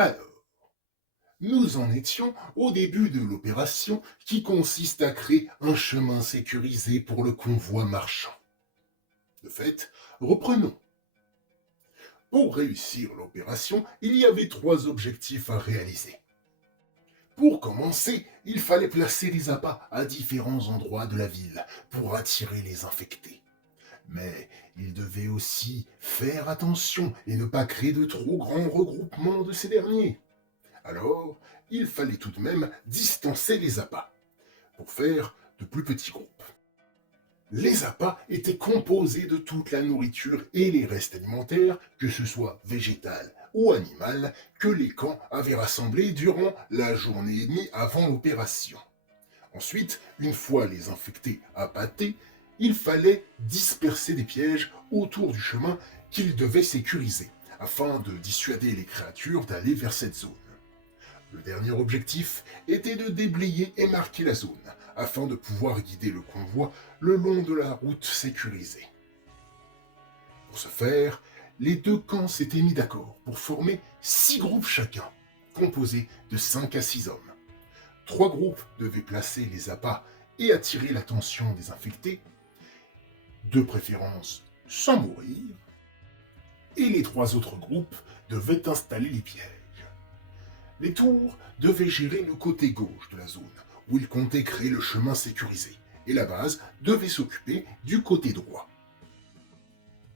Alors, nous en étions au début de l'opération qui consiste à créer un chemin sécurisé pour le convoi marchand. De fait, reprenons. Pour réussir l'opération, il y avait trois objectifs à réaliser. Pour commencer, il fallait placer les appâts à différents endroits de la ville pour attirer les infectés. Mais il devait aussi faire attention et ne pas créer de trop grands regroupements de ces derniers. Alors, il fallait tout de même distancer les appâts pour faire de plus petits groupes. Les appâts étaient composés de toute la nourriture et les restes alimentaires, que ce soit végétal ou animal, que les camps avaient rassemblés durant la journée et demie avant l'opération. Ensuite, une fois les infectés appâtés, il fallait disperser des pièges autour du chemin qu'ils devaient sécuriser, afin de dissuader les créatures d'aller vers cette zone. Le dernier objectif était de déblayer et marquer la zone, afin de pouvoir guider le convoi le long de la route sécurisée. Pour ce faire, les deux camps s'étaient mis d'accord pour former 6 groupes chacun, composés de 5 à 6 hommes. 3 groupes devaient placer les appâts et attirer l'attention des infectés, de préférence sans mourir, et les 3 autres groupes devaient installer les pièges. Les tours devaient gérer le côté gauche de la zone, où ils comptaient créer le chemin sécurisé, et la base devait s'occuper du côté droit.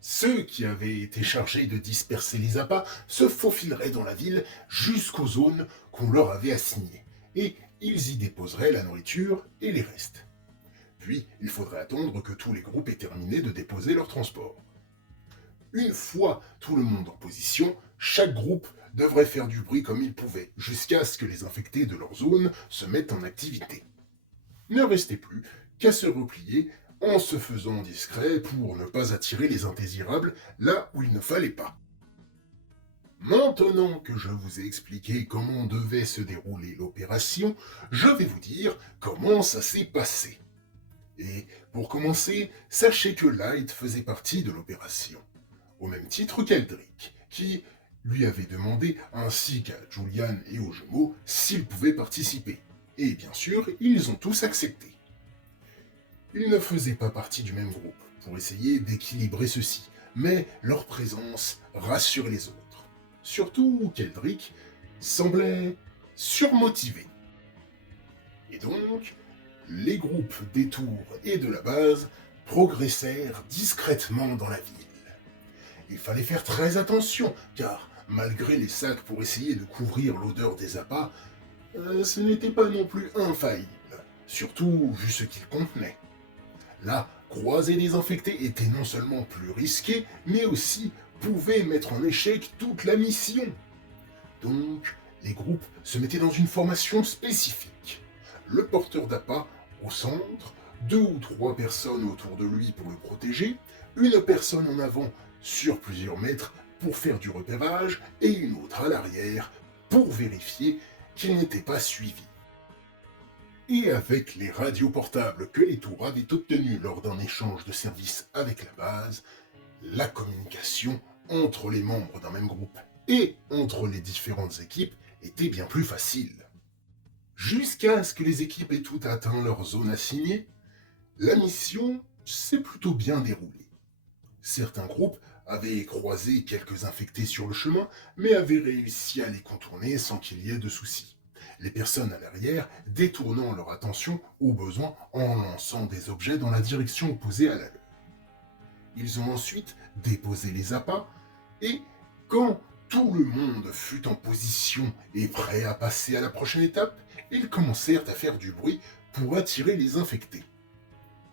Ceux qui avaient été chargés de disperser les appâts se faufileraient dans la ville jusqu'aux zones qu'on leur avait assignées, et ils y déposeraient la nourriture et les restes. Puis, il faudrait attendre que tous les groupes aient terminé de déposer leur transport. Une fois tout le monde en position, chaque groupe devrait faire du bruit comme il pouvait, jusqu'à ce que les infectés de leur zone se mettent en activité. Ne restait plus qu'à se replier en se faisant discret pour ne pas attirer les indésirables là où il ne fallait pas. Maintenant que je vous ai expliqué comment devait se dérouler l'opération, je vais vous dire comment ça s'est passé. Et pour commencer, sachez que Light faisait partie de l'opération, au même titre qu'Eldrick, qui lui avait demandé ainsi qu'à Julian et aux jumeaux s'ils pouvaient participer. Et bien sûr, ils ont tous accepté. Ils ne faisaient pas partie du même groupe, pour essayer d'équilibrer ceci, mais leur présence rassurait les autres. Surtout qu'Eldrick semblait surmotivé. Et donc, les groupes des tours et de la base progressèrent discrètement dans la ville. Il fallait faire très attention, car malgré les sacs pour essayer de couvrir l'odeur des appâts, ce n'était pas non plus infaillible, surtout vu ce qu'ils contenaient. Là, croiser des infectés était non seulement plus risqué, mais aussi pouvait mettre en échec toute la mission. Donc, les groupes se mettaient dans une formation spécifique. Le porteur d'appât au centre, 2 ou 3 personnes autour de lui pour le protéger, une personne en avant sur plusieurs mètres pour faire du repérage et une autre à l'arrière pour vérifier qu'il n'était pas suivi. Et avec les radios portables que les tours avaient obtenues lors d'un échange de services avec la base, la communication entre les membres d'un même groupe et entre les différentes équipes était bien plus facile. Jusqu'à ce que les équipes aient toutes atteint leur zone assignée, la mission s'est plutôt bien déroulée. Certains groupes avaient croisé quelques infectés sur le chemin, mais avaient réussi à les contourner sans qu'il y ait de soucis. Les personnes à l'arrière détournant leur attention au besoin en lançant des objets dans la direction opposée à la leur. Ils ont ensuite déposé les appâts et, quand tout le monde fut en position et prêt à passer à la prochaine étape, ils commencèrent à faire du bruit pour attirer les infectés.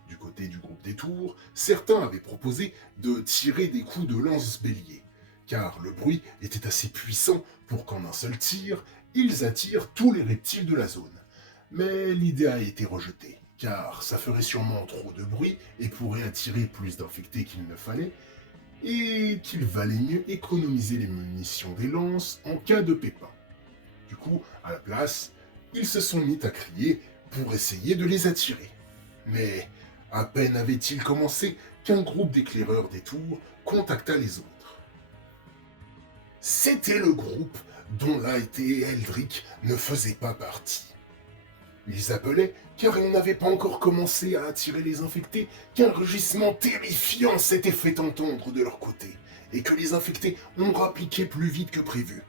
Du côté du groupe des tours, certains avaient proposé de tirer des coups de lance-bélier, car le bruit était assez puissant pour qu'en un seul tir, ils attirent tous les reptiles de la zone. Mais l'idée a été rejetée, car ça ferait sûrement trop de bruit et pourrait attirer plus d'infectés qu'il ne fallait, et qu'il valait mieux économiser les munitions des lances en cas de pépin. Du coup, à la place, ils se sont mis à crier pour essayer de les attirer. Mais à peine avait-il commencé qu'un groupe d'éclaireurs des tours contacta les autres. C'était le groupe dont Light et Eldrick ne faisaient pas partie. Ils appelaient car ils n'avaient pas encore commencé à attirer les infectés qu'un rugissement terrifiant s'était fait entendre de leur côté et que les infectés ont rappliqué plus vite que prévu.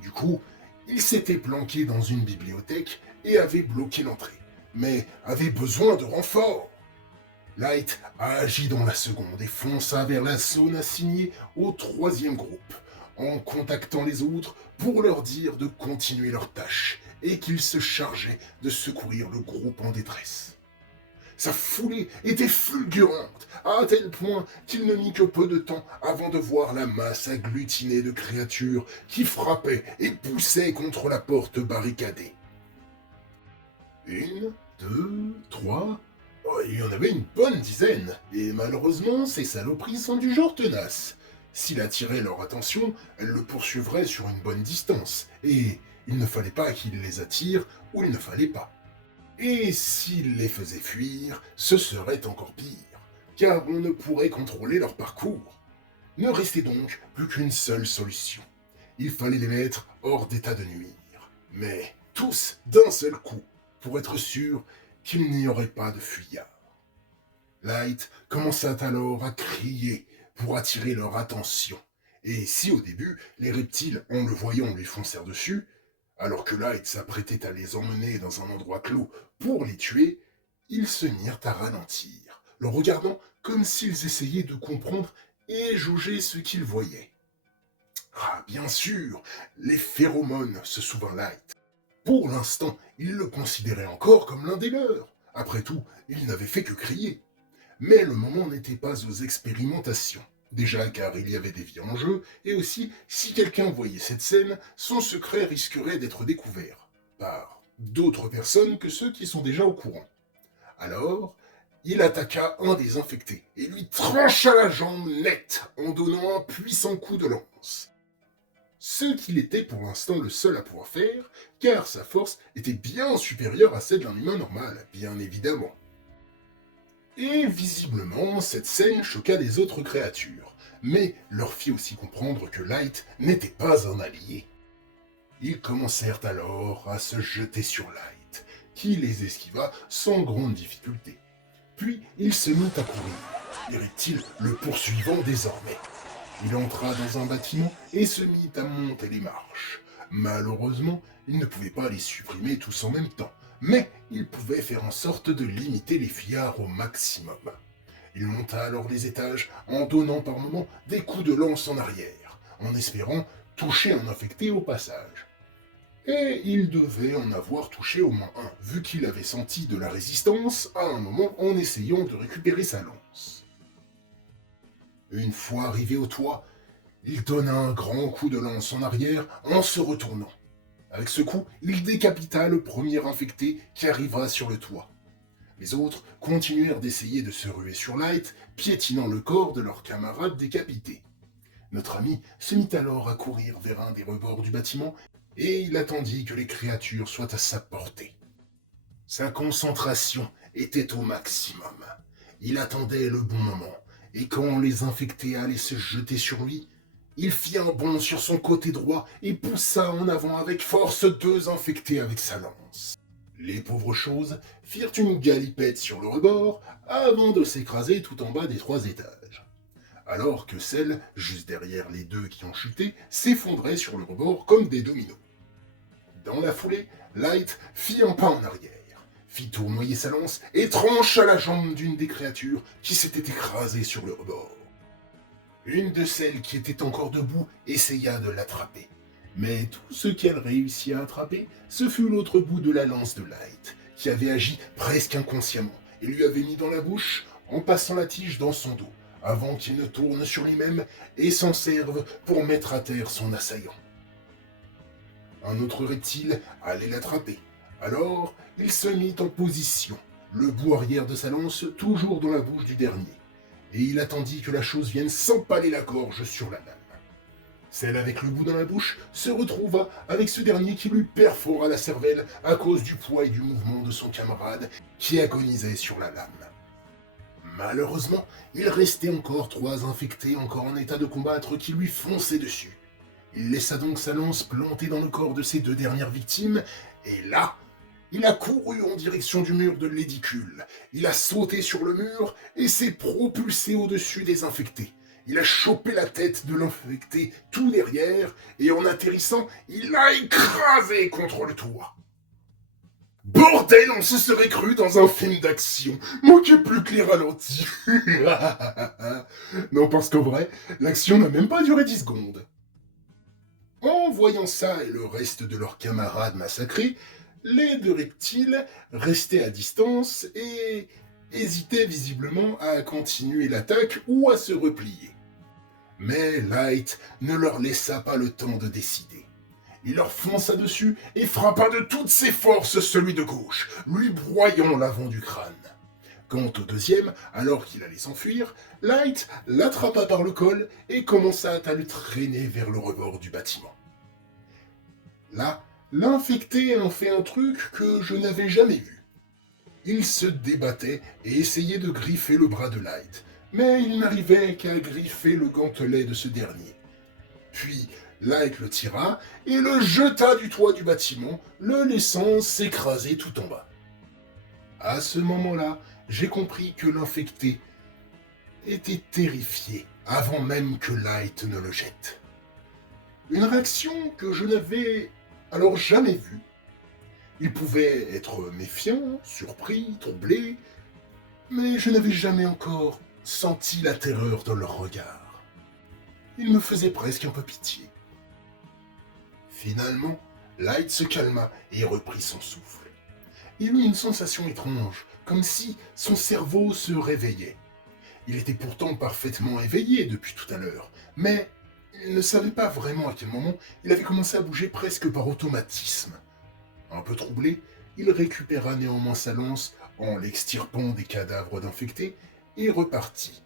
Du coup, ils s'étaient planqués dans une bibliothèque et avaient bloqué l'entrée, mais avaient besoin de renforts. Light a agi dans la seconde et fonça vers la zone assignée au troisième groupe, en contactant les autres pour leur dire de continuer leur tâche et qu'il se chargeait de secourir le groupe en détresse. Sa foulée était fulgurante, à tel point qu'il ne mit que peu de temps avant de voir la masse agglutinée de créatures qui frappaient et poussaient contre la porte barricadée. Une, deux, trois... Oh, il y en avait une bonne dizaine, et malheureusement, ces saloperies sont du genre tenace. S'il attirait leur attention, elles le poursuivraient sur une bonne distance, et il ne fallait pas qu'il les attire où il ne fallait pas. Et s'il les faisait fuir, ce serait encore pire, car on ne pourrait contrôler leur parcours. Ne restait donc plus qu'une seule solution. Il fallait les mettre hors d'état de nuire, mais tous d'un seul coup, pour être sûr qu'il n'y aurait pas de fuyard. Light commença alors à crier pour attirer leur attention, et si au début, les reptiles, en le voyant, lui foncèrent dessus, alors que Light s'apprêtait à les emmener dans un endroit clos pour les tuer, ils se mirent à ralentir, le regardant comme s'ils essayaient de comprendre et jauger ce qu'ils voyaient. Ah, bien sûr, les phéromones, se souvint Light. Pour l'instant, il le considérait encore comme l'un des leurs. Après tout, il n'avait fait que crier. Mais le moment n'était pas aux expérimentations. Déjà car il y avait des vies en jeu, et aussi, si quelqu'un voyait cette scène, son secret risquerait d'être découvert par d'autres personnes que ceux qui sont déjà au courant. Alors, il attaqua un des infectés et lui trancha la jambe nette en donnant un puissant coup de lance. Ce qu'il était pour l'instant le seul à pouvoir faire, car sa force était bien supérieure à celle d'un humain normal, bien évidemment. Et visiblement, cette scène choqua les autres créatures, mais leur fit aussi comprendre que Light n'était pas un allié. Ils commencèrent alors à se jeter sur Light, qui les esquiva sans grande difficulté. Puis il se mit à courir, les reptiles le poursuivant désormais. Il entra dans un bâtiment et se mit à monter les marches. Malheureusement, il ne pouvait pas les supprimer tous en même temps, mais il pouvait faire en sorte de limiter les fuyards au maximum. Il monta alors les étages en donnant par moments des coups de lance en arrière, en espérant toucher un infecté au passage. Et il devait en avoir touché au moins un, vu qu'il avait senti de la résistance à un moment en essayant de récupérer sa lance. Une fois arrivé au toit, il donna un grand coup de lance en arrière en se retournant. Avec ce coup, il décapita le premier infecté qui arriva sur le toit. Les autres continuèrent d'essayer de se ruer sur Light, piétinant le corps de leur camarade décapité. Notre ami se mit alors à courir vers un des rebords du bâtiment et il attendit que les créatures soient à sa portée. Sa concentration était au maximum. Il attendait le bon moment, et quand les infectés allaient se jeter sur lui, il fit un bond sur son côté droit et poussa en avant avec force deux infectés avec sa lance. Les pauvres choses firent une galipette sur le rebord avant de s'écraser tout en bas des 3 étages. Alors que celles, juste derrière les deux qui ont chuté, s'effondraient sur le rebord comme des dominos. Dans la foulée, Light fit un pas en arrière, fit tournoyer sa lance et trancha la jambe d'une des créatures qui s'était écrasée sur le rebord. Une de celles qui étaient encore debout essaya de l'attraper. Mais tout ce qu'elle réussit à attraper, ce fut l'autre bout de la lance de Light, qui avait agi presque inconsciemment et lui avait mis dans la bouche en passant la tige dans son dos, avant qu'il ne tourne sur lui-même et s'en serve pour mettre à terre son assaillant. Un autre reptile allait l'attraper. Alors, il se mit en position, le bout arrière de sa lance toujours dans la bouche du dernier, et il attendit que la chose vienne s'empaler la gorge sur la lame. Celle avec le bout dans la bouche se retrouva avec ce dernier qui lui perfora la cervelle à cause du poids et du mouvement de son camarade qui agonisait sur la lame. Malheureusement, il restait encore 3 infectés encore en état de combattre qui lui fonçaient dessus. Il laissa donc sa lance plantée dans le corps de ses deux dernières victimes, et là, il a couru en direction du mur de l'édicule. Il a sauté sur le mur et s'est propulsé au-dessus des infectés. Il a chopé la tête de l'infecté tout derrière, et en atterrissant, il l'a écrasé contre le toit. Bordel, on se serait cru dans un film d'action. Manquait plus que les ralentis. Non, parce qu'en vrai, l'action n'a même pas duré 10 secondes. En voyant ça et le reste de leurs camarades massacrés, les deux reptiles restaient à distance et hésitaient visiblement à continuer l'attaque ou à se replier. Mais Light ne leur laissa pas le temps de décider. Il leur fonça dessus et frappa de toutes ses forces celui de gauche, lui broyant l'avant du crâne. Quant au deuxième, alors qu'il allait s'enfuir, Light l'attrapa par le col et commença à le traîner vers le rebord du bâtiment. Là, l'infecté en fait un truc que je n'avais jamais vu. Il se débattait et essayait de griffer le bras de Light, mais il n'arrivait qu'à griffer le gantelet de ce dernier. Puis, Light le tira et le jeta du toit du bâtiment, le laissant s'écraser tout en bas. À ce moment-là, j'ai compris que l'infecté était terrifié avant même que Light ne le jette. Une réaction que je n'avais alors jamais vue. Il pouvait être méfiant, surpris, troublé, mais je n'avais jamais encore senti la terreur dans leur regard. Il me faisait presque un peu pitié. Finalement, Light se calma et reprit son souffle. Il eut une sensation étrange, comme si son cerveau se réveillait. Il était pourtant parfaitement éveillé depuis tout à l'heure, mais il ne savait pas vraiment à quel moment il avait commencé à bouger presque par automatisme. Un peu troublé, il récupéra néanmoins sa lance en l'extirpant des cadavres d'infectés et repartit.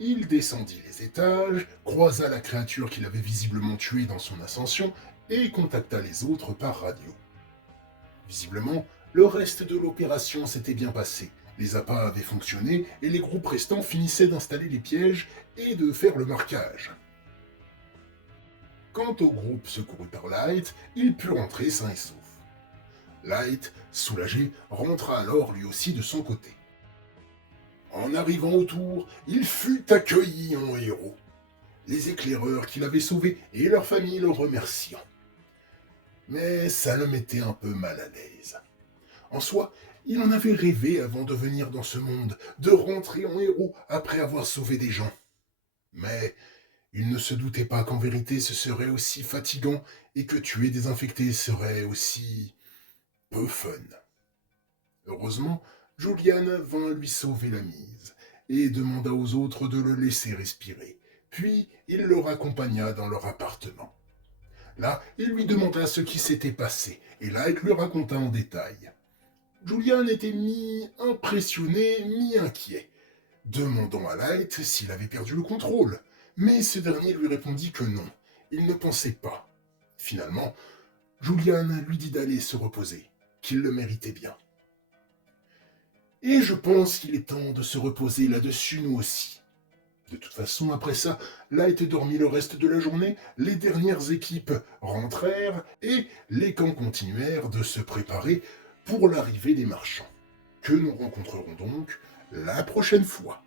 Il descendit les étages, croisa la créature qu'il avait visiblement tuée dans son ascension et contacta les autres par radio. Visiblement, le reste de l'opération s'était bien passé. Les appâts avaient fonctionné et les groupes restants finissaient d'installer les pièges et de faire le marquage. Quant au groupe secouru par Light, il put rentrer sain et sauf. Light, soulagé, rentra alors lui aussi de son côté. En arrivant autour, il fut accueilli en héros. Les éclaireurs qui l'avaient sauvé et leur famille le remerciant. Mais ça le mettait un peu mal à l'aise. En soi, il en avait rêvé avant de venir dans ce monde, de rentrer en héros après avoir sauvé des gens. Mais il ne se doutait pas qu'en vérité ce serait aussi fatigant et que tuer des infectés serait aussi peu fun. Heureusement, Julian vint lui sauver la mise et demanda aux autres de le laisser respirer. Puis il le raccompagna dans leur appartement. Là, il lui demanda ce qui s'était passé et Light lui raconta en détail. Julian était mi-impressionné, mi-inquiet, demandant à Light s'il avait perdu le contrôle. Mais ce dernier lui répondit que non, il ne pensait pas. Finalement, Julian lui dit d'aller se reposer, qu'il le méritait bien. Et je pense qu'il est temps de se reposer là-dessus nous aussi. De toute façon, après ça, Light dormit le reste de la journée, les dernières équipes rentrèrent et les camps continuèrent de se préparer pour l'arrivée des marchands, que nous rencontrerons donc la prochaine fois.